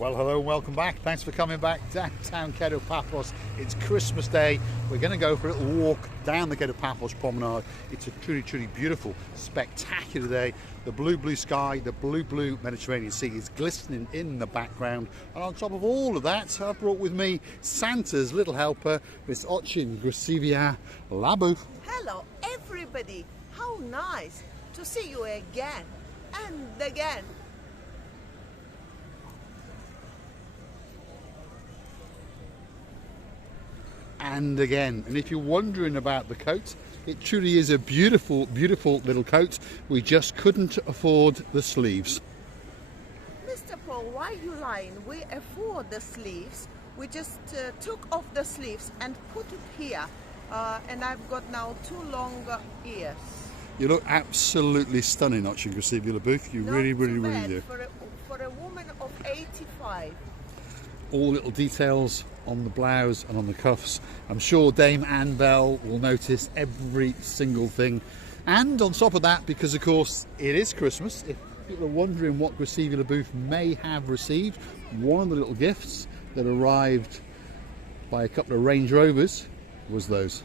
Well, hello and welcome back. Thanks for coming back downtown Paphos. It's Christmas Day. We're going to go for a little walk down the Paphos promenade. It's a truly beautiful, spectacular day. The blue sky, the blue Mediterranean Sea is glistening in the background. And on top of all of that, I've brought with me Santa's little helper, Miss Ochin Gracivia Labu. Hello everybody. How nice to see you again and again. And again. And if you're wondering about the coat, it truly is a beautiful little coat. We just couldn't afford the sleeves. Mr. Paul, why are you lying? We afford the sleeves. We just took off the sleeves and put it here. And I've got now 2 long ears. You look absolutely stunning, Ochin Gracivia Labu. You really do. For a woman of 85. All little details on the blouse and on the cuffs. I'm sure Dame Anne Bell will notice every single thing. And on top of that, because of course it is Christmas, if people are wondering what Gracivia Labu may have received, one of the little gifts that arrived by a couple of Range Rovers was those.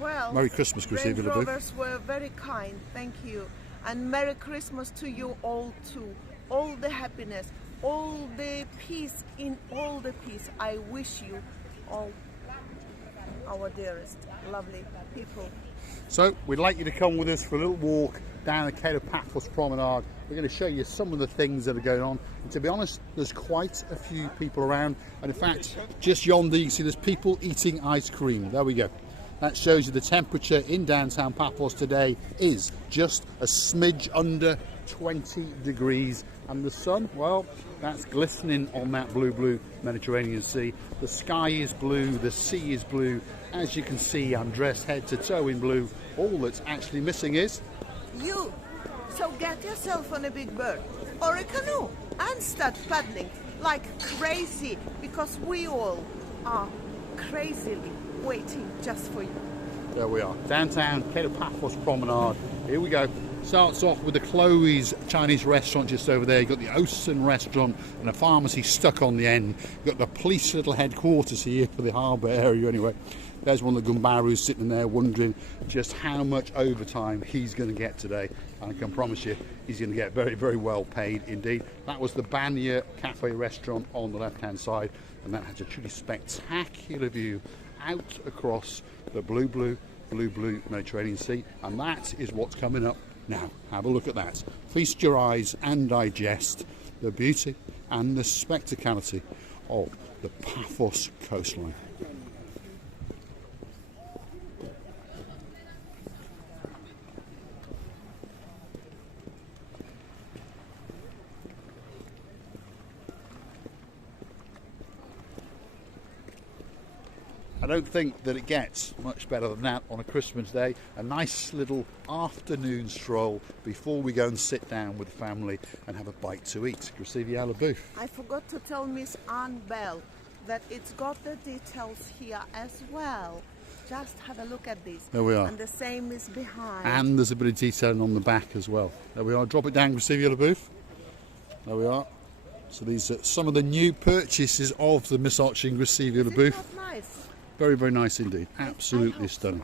Well, Merry Christmas, Gracivia Labu. Range Rovers were very kind, thank you. And Merry Christmas to you all too. All the happiness, all the peace, in all the peace I wish you all, our dearest lovely people. So we'd like you to come with us for a little walk down the Paphos promenade. We're going to show you some of the things that are going on, and to be honest, there's quite a few people around. And in fact, just yonder you see there's people eating ice cream. There we go. That shows you the temperature in downtown Paphos today is just a smidge under 20 degrees, and the sun, well, that's glistening on that blue Mediterranean Sea. The sky is blue, the sea is blue. As you can see, I'm dressed head to toe in blue. All that's actually missing is you. So get yourself on a big bird or a canoe and start paddling like crazy, because we all are crazily waiting just for you. There we are, downtown Paphos promenade. Here we go. Starts off with the Chloe's Chinese restaurant just over there. You've got the Ocean restaurant and a pharmacy stuck on the end. You've got the police little headquarters here for the harbour area anyway. There's one of the Gumbarus sitting there wondering just how much overtime he's going to get today. And I can promise you he's going to get very well paid indeed. That was the Banya Cafe restaurant on the left hand side, and that has a truly spectacular view out across the blue Mediterranean Sea. And that is what's coming up now. Have a look at that. Feast your eyes and digest the beauty and the spectacality of the Paphos coastline. I don't think that it gets much better than that on a Christmas day. A nice little afternoon stroll before we go and sit down with the family and have a bite to eat. Gracivia Labu. I forgot to tell Miss Anne Bell that it's got the details here as well. Just have a look at this. There we are. And the same is behind. And there's a bit of detailing on the back as well. There we are. Drop it down, Gracivia Labu. There we are. So these are some of the new purchases of the Miss Ochin Gracivia Labu. Isn't that nice? Very nice indeed. Absolutely stunning.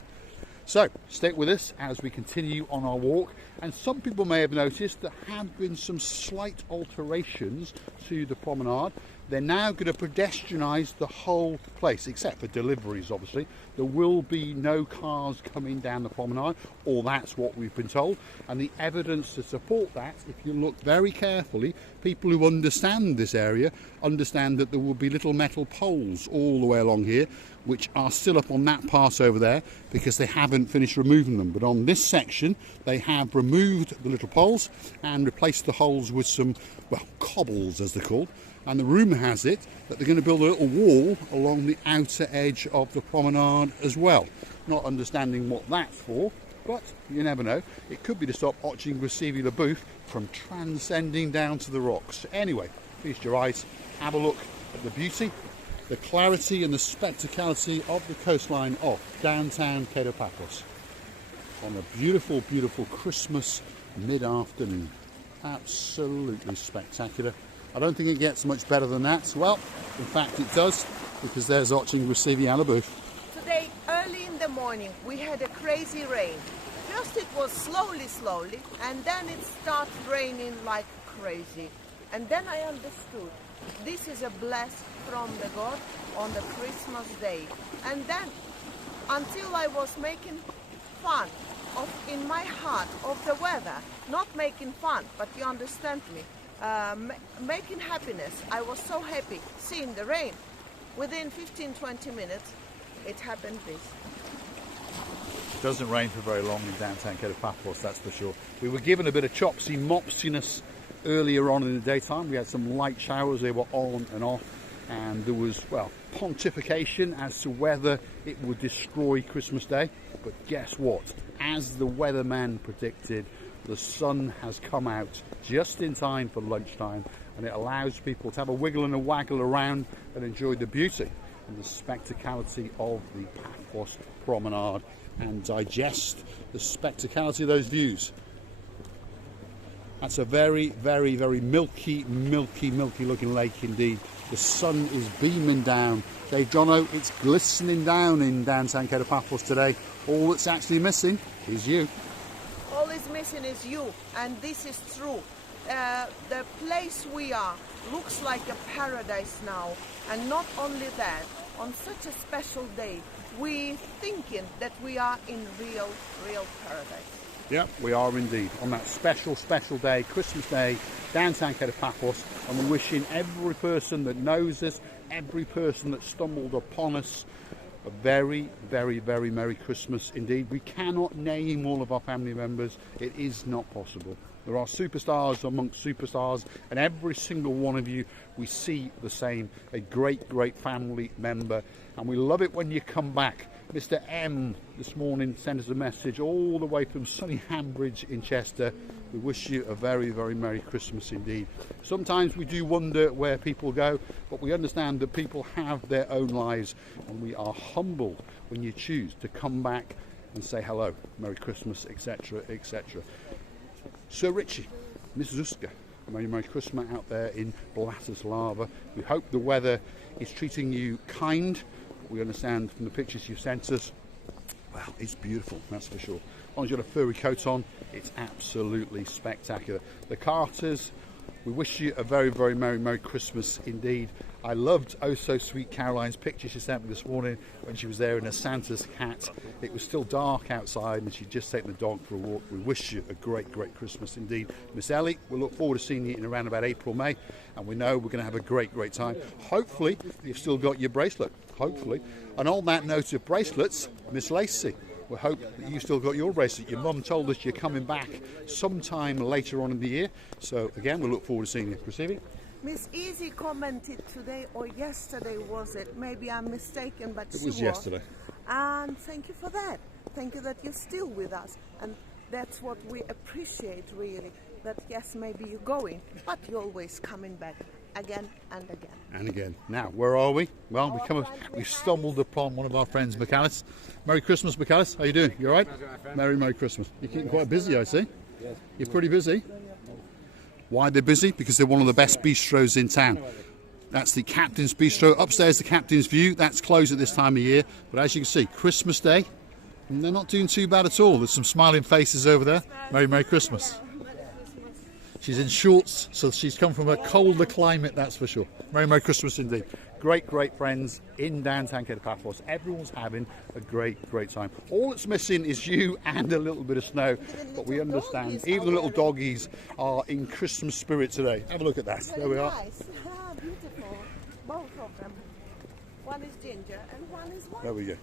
So stick with us as we continue on our walk. And some people may have noticed there have been some slight alterations to the promenade. They're now going to pedestrianise the whole place, except for deliveries, obviously. There will be no cars coming down the promenade, or that's what we've been told. And the evidence to support that, if you look very carefully, people who understand this area understand that there will be little metal poles all the way along here, which are still up on that part over there because they haven't finished removing them. But on this section, they have removed the little poles and replaced the holes with some, well, cobbles as they're called. And the rumour has it that they're going to build a little wall along the outer edge of the promenade as well. Not understanding what that's for, but you never know. It could be to stop Ochin Gracivia Labu from transcending down to the rocks. Anyway, feast your eyes, have a look at the beauty, the clarity and the spectacality of the coastline of downtown Paphos on a beautiful Christmas mid-afternoon. Absolutely spectacular. I don't think it gets much better than that. Well, in fact it does, because there's watching receiving Alibu. Today, early in the morning, we had a crazy rain. First it was slowly, and then it started raining like crazy. And then I understood this is a blessing from the God on the Christmas day. And then, until I was making fun in my heart of the weather, not making fun, but you understand me, making happiness. I was so happy seeing the rain. Within 15-20 minutes, it happened this. It doesn't rain for very long in downtown Paphos, that's for sure. We were given a bit of chopsy mopsiness earlier on in the daytime. We had some light showers, they were on and off, and there was, well, pontification as to whether it would destroy Christmas Day. But guess what? As the weatherman predicted, the sun has come out just in time for lunchtime, and it allows people to have a wiggle and a waggle around and enjoy the beauty and the spectacality of the Paphos promenade and digest the spectacality of those views. That's a very, very, very milky looking lake indeed. The sun is beaming down. Dave Jono, it's glistening down in downtown Paphos today. All that's actually missing is you. All is missing is you, and this is true. The place we are looks like a paradise now, and not only that, on such a special day, we thinking that we are in real paradise. Yeah, we are indeed. On that special day, Christmas Day, downtown Paphos, and we're wishing every person that knows us, every person that stumbled upon us, a very, very, very Merry Christmas indeed. We cannot name all of our family members. It is not possible. There are superstars amongst superstars, and every single one of you, we see the same. A great, great family member, and we love it when you come back. Mr. M this morning sent us a message all the way from sunny Hambridge in Chester. We wish you a very, very Merry Christmas indeed. Sometimes we do wonder where people go, but we understand that people have their own lives, and we are humbled when you choose to come back and say hello, Merry Christmas, etc., etc. Sir Richie, Miss Zuska, Merry Christmas out there in Bratislava. We hope the weather is treating you kind. We understand from the pictures you've sent us, well, it's beautiful, that's for sure. As long as you've got a furry coat on, it's absolutely spectacular. The Carters, we wish you a very, very Merry Christmas indeed. I loved Oh So Sweet Caroline's picture she sent me this morning when she was there in a Santa's hat. It was still dark outside and she'd just taken the dog for a walk. We wish you a great, great Christmas indeed. Miss Ellie, we'll look forward to seeing you in around about April, May, and we know we're going to have a great, great time. Hopefully, you've still got your bracelet. Hopefully. And on that note of bracelets, Miss Lacey, we hope that you still got your bracelet. Your mum told us you're coming back sometime later on in the year. So again, we'll look forward to seeing you. Receiving? Miss Easy commented today or yesterday, was it? Maybe I'm mistaken, but it was yesterday. And thank you for that. Thank you that you're still with us. And that's what we appreciate really. That yes, maybe you're going, but you're always coming back again and again. And again. Now, where are we? Well, we've stumbled upon one of our friends, McAllis. Merry Christmas, McAllis. How you doing? You all right? Merry Christmas. You're keeping quite busy, I see. Yes. You're pretty busy. Why they're busy? Because they're one of the best bistros in town. That's the Captain's Bistro. Upstairs, the Captain's View. That's closed at this time of year. But as you can see, Christmas Day, and they're not doing too bad at all. There's some smiling faces over there. Merry Christmas. She's in shorts, so she's come from a colder climate, that's for sure. Merry Christmas indeed. Great, great friends in downtown Paphos. Everyone's having a great, great time. All that's missing is you and a little bit of snow, but we understand. Even the little doggies are in Christmas spirit today. Have a look at that. There we are. Nice. Beautiful. Both of them. One is ginger and one is white. There we go.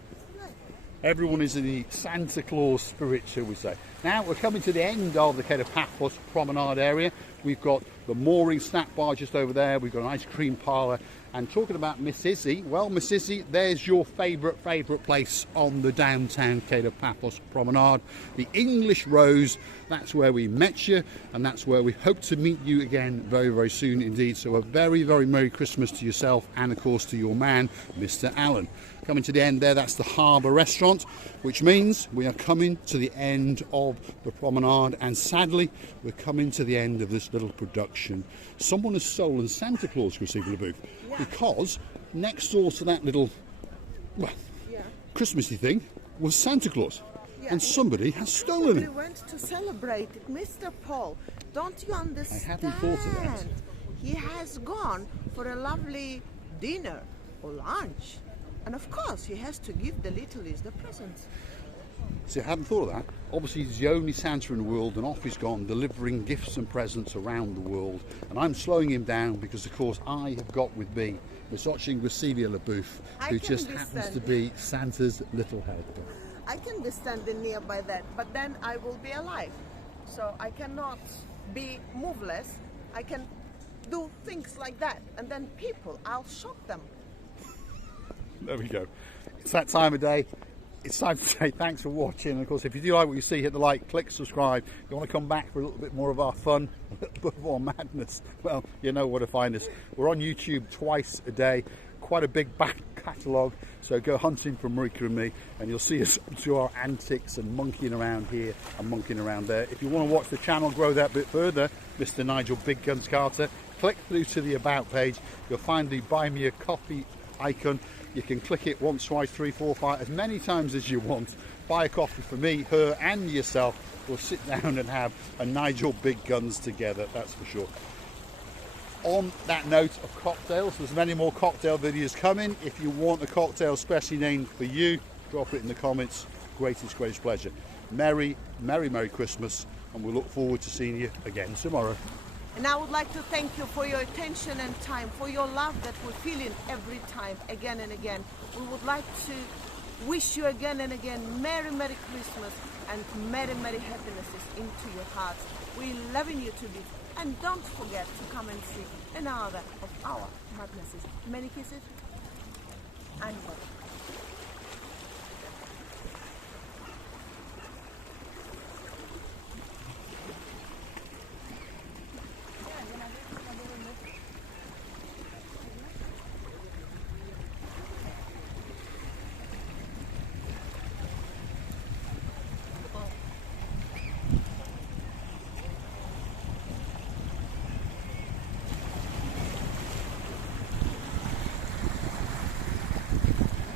Everyone is in the Santa Claus spirit, shall we say. Now we're coming to the end of the Paphos promenade area. We've got the mooring snack bar just over there. We've got an ice cream parlour. And talking about Miss Izzy, well, Miss Izzy, there's your favourite place on the downtown Paphos promenade. The English Rose, that's where we met you, and that's where we hope to meet you again very, very soon indeed. So a very, very Merry Christmas to yourself and, of course, to your man, Mr. Allen. Coming to the end there, that's the Harbour Restaurant, which means we are coming to the end of the promenade, and sadly we're coming to the end of this little production. Someone has stolen Santa Claus, Chrissy Booth, because next door to that little, well, Christmassy thing was Santa Claus. And somebody has stolen it. We went to celebrate it. Mr. Paul, don't you understand? I hadn't thought of that. He has gone for a lovely dinner or lunch. And of course, he has to give the littlies the presents. See, I hadn't thought of that. Obviously, he's the only Santa in the world, and off he's gone, delivering gifts and presents around the world. And I'm slowing him down because, of course, I have got with me Misoching Receivia LaBouffe, who just happens to be Santa's little helper. I can be standing nearby that, but then I will be alive. So I cannot be moveless. I can do things like that. And then people, I'll shock them. There we go. It's that time of day. It's time to say thanks for watching. And of course, if you do like what you see, hit the like, click subscribe. If you want to come back for a little bit more of our fun, a little bit more madness, well, you know where to find us. We're on YouTube twice a day. Quite a big back catalogue, so go hunting for Marika and me and you'll see us do our antics and monkeying around here and monkeying around there. If you want to watch the channel grow that bit further, Mr. Nigel Big Guns Carter, click through to the About page. You'll find the Buy Me a Coffee icon. You can click it once, twice, 3, 4, 5, as many times as you want. Buy a coffee for me, her and yourself. We'll sit down and have a Nigel Big Guns together, that's for sure. On that note of cocktails, there's many more cocktail videos coming. If you want a cocktail specially named for you, drop it in the comments. Greatest pleasure. Merry Christmas, and we look forward to seeing you again tomorrow. And I would like to thank you for your attention and time, for your love that we're feeling every time, again and again. We would like to wish you again and again Merry Christmas and many happinesses into your hearts. We're loving you to bits. And don't forget to come and see another of our madnesses. Many kisses and love.